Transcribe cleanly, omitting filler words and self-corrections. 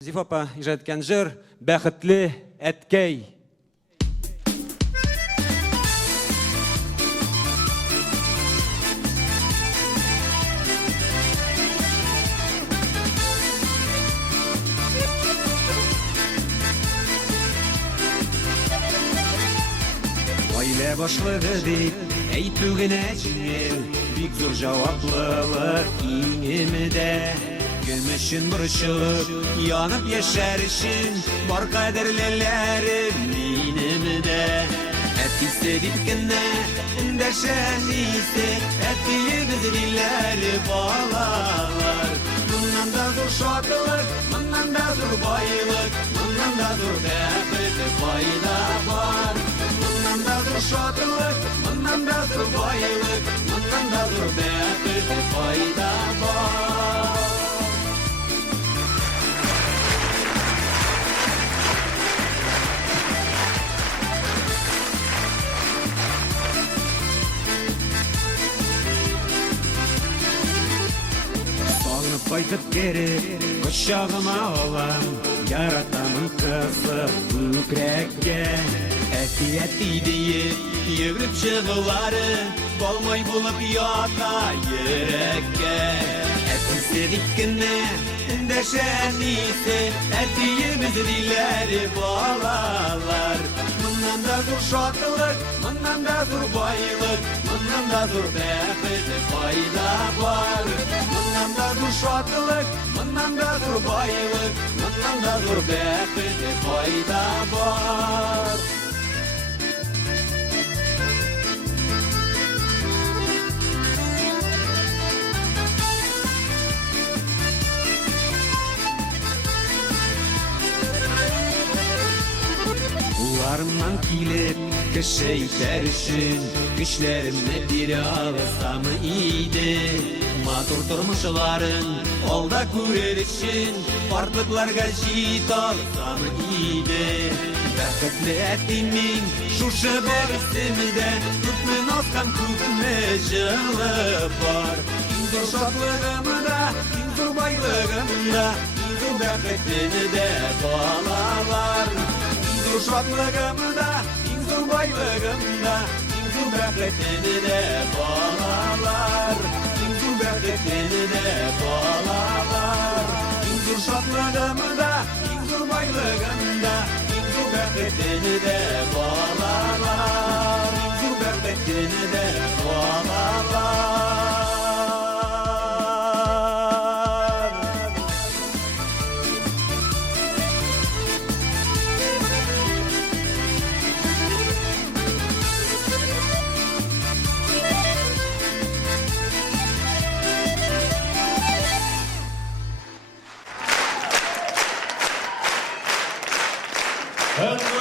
Зифапа ижад еткән җыр «Бәхетле әткәй». Гаилә башлыгы дип әйтү генә җиңел, бик зур җаваплылык иңемдә. Көмешен борчылып, янып яшәр өчен бар кадерлеләрем минемдә. Әтисе дип кенә эндәшән исе, әтиебез диләр балалар. Моннан да зур шатлык, моннан да зур байлык, моннан да зур бәхет файда бар. Моннан да зур шатлык, моннан да зур байлык, моннан да зур бәхет файда бар. Кайтып кері құшағыма алам, яратамын қызық күкрәккә. Әти дейіп, йөгереп чыгулары болмай булып ята йөрәккә. Әтисе дип кенә эндәшән исе, әтиебез диләр балалар. Моннан да зур шатлык, моннан да зур байлык, моннан да зур бәхет файда бар. Моннан да зур шатлык, моннан да зур байлык, моннан да зур бәхет файда бар. Уларымнан килеп, кеше итәр өчен, көчләремне бирә алсамы иде. Матур тормышларын алда күрер өчен, картлыкларга җит алсамы иде. Бәхетле әтим мин, шушы берсемдә, күпме наз һәм күпме җылы бар. Иң зур шатлыгымда, иң зур байлыгымда, иң зур бәхетемдә балалар. Иң зур шатлыгымда, иң зур байлыгымда, иң зур бәхетемдә балалар. Иң зур бәхетемдә балалар. Иң зур шатлыгымда, иң зур байлыгымда, иң зур бәхетемдә балалар. Иң зур бәхетемдә балалар. And